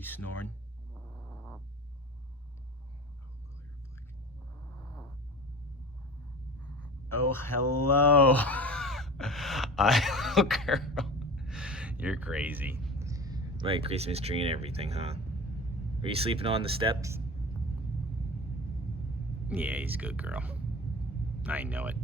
You snoring? Oh, hello. Little girl. You're crazy. Right, Christmas tree and everything, huh? Are you sleeping on the steps? Yeah, he's a good girl. I know it.